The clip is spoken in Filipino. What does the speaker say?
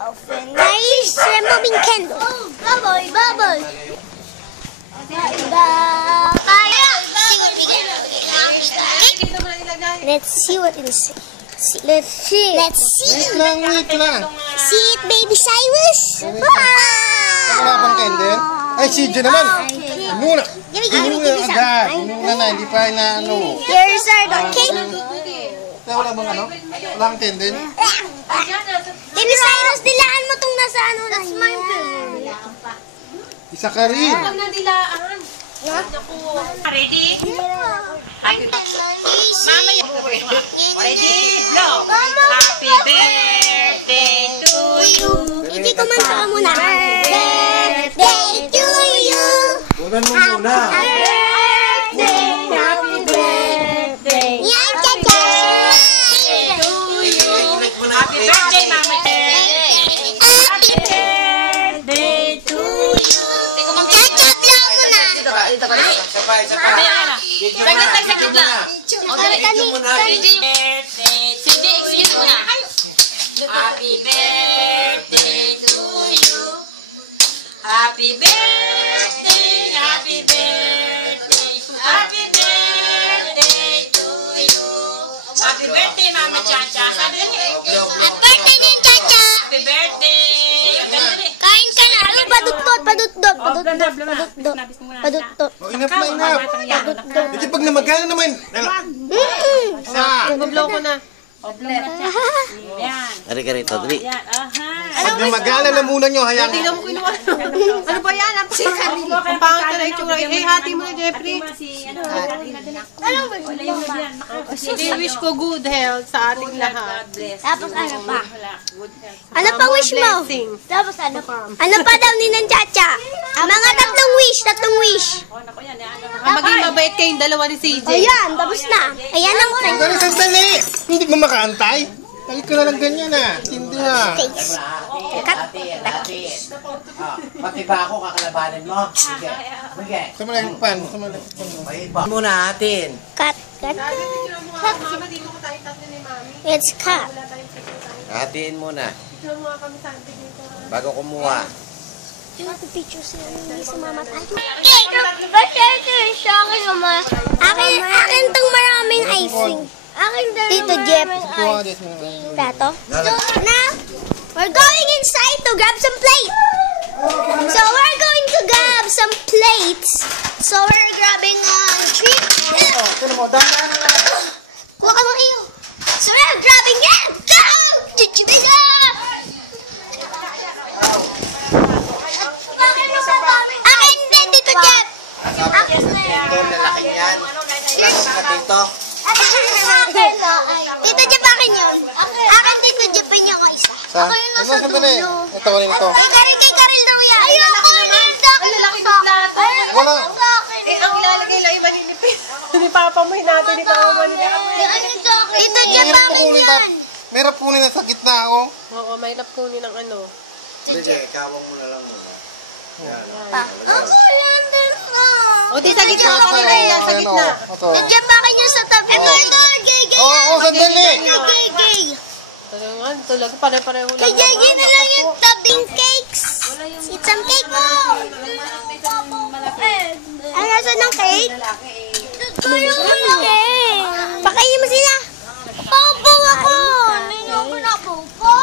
Open. Nice moving candle. Oh, bubble, bubble. Let's see what it is. Let's see. Let's see. Wait lang. See it, baby Cyrus. Wala bang candle? Ay, CJ naman. Muna. Give me some. Agad. Muna na, hindi pa inaano. Here's our cake. Wala bang ano? Wala kang candle? Baby Cyrus, dilaan mo tong nasa ano. That's my food. Isa ka rin. Huwag na dilaan. Ready? Mama, ready? Blow. Happy birthday to you. Hindi ko man saka muna. Birthday to you. Bulan mo muna. Happy birthday. Yan, chacha. To you. Happy birthday, Mama. Happy birthday to you. Chacha, blow mo na. Saglit lang. Happy birthday to you. Happy birthday, happy birthday, happy birthday to you. Happy birthday, Mama Chacha. Happy Birthday din, chacha. birthday. Kain ka na. Ay, paduttot, paduttot, paduttot, paduttot, paduttot. Oh, enough na, enough. Hindi pag namagana naman. Isa. Blow ko na. Yan. Ari ka rito, dali. Yan. Pag namagana na muna nyo, hayaan. Tingnan mo kinuha. Ano ba yan? Ang pangat na itsura. Eh, hati mo na, Jeffrey. Hindi, wish ko good health sa ating lahat. Tapos ano pa? Ano pa wish mo? Blessings. Tapos ano pa? Ano pa daw ni ng chacha? Mga tatlong wish, tatlong wish. Maging mabait kayong dalawa ni CJ. Ayan, tapos na. Ayan ang Dali, sandali. Hindi mo makaantay. Talit ko na lang ganyan ah. Hindi na. face. Pati ba ako kakalabanin mo? Sige. Sige. Sama lang yung pan. Sama lang yung pan. Muna atin. Cut, cut, cut. It's cut. Hatiin muna. Bago kumuha. Picture siya hindi sumamatay. Akin tong maraming icing. Tito Jeff. Tato. Now, we're going inside to grab some plate. So we're going to grab some plates. So we're grabbing treat. Kuha ka mo iyo. So we're grabbing it. Akin din, Tito Jeff. Akin din. Ito, lalaki yan. Lalaki ka dito. Tito Jeff, akin yun. Akin, Tito Jeff, niya ako isa. Ako yung nasa sandali. dulo. Ito, wala nito. Kay Karel daw yan. Ayoko yun sa akin. Ang lalaki ng plato. Wala. Eh, ang ilalagay lang yung maninipis. Ni Papa mo, natin ni Papa mo. Tito Jeff, akin yan. Meron po na sa gitna ako. Oo, may napkunin ng ano. Sige, kawang mo na lang muna. Ako yan din na. O, di sa gitna ka nila yan, sa gitna. Ito. Nandiyan ba akin yung sa tabi? Ito, gay. Oo, sandali. Gay. Talagang, talaga, pare-pareho lang. Kay Gay na lang yung topping cakes. Eat some cake mo. Ang nasa ng cake? Kaya mo lang eh. Pakainin mo sila. Popo ako. Hindi ako na popo.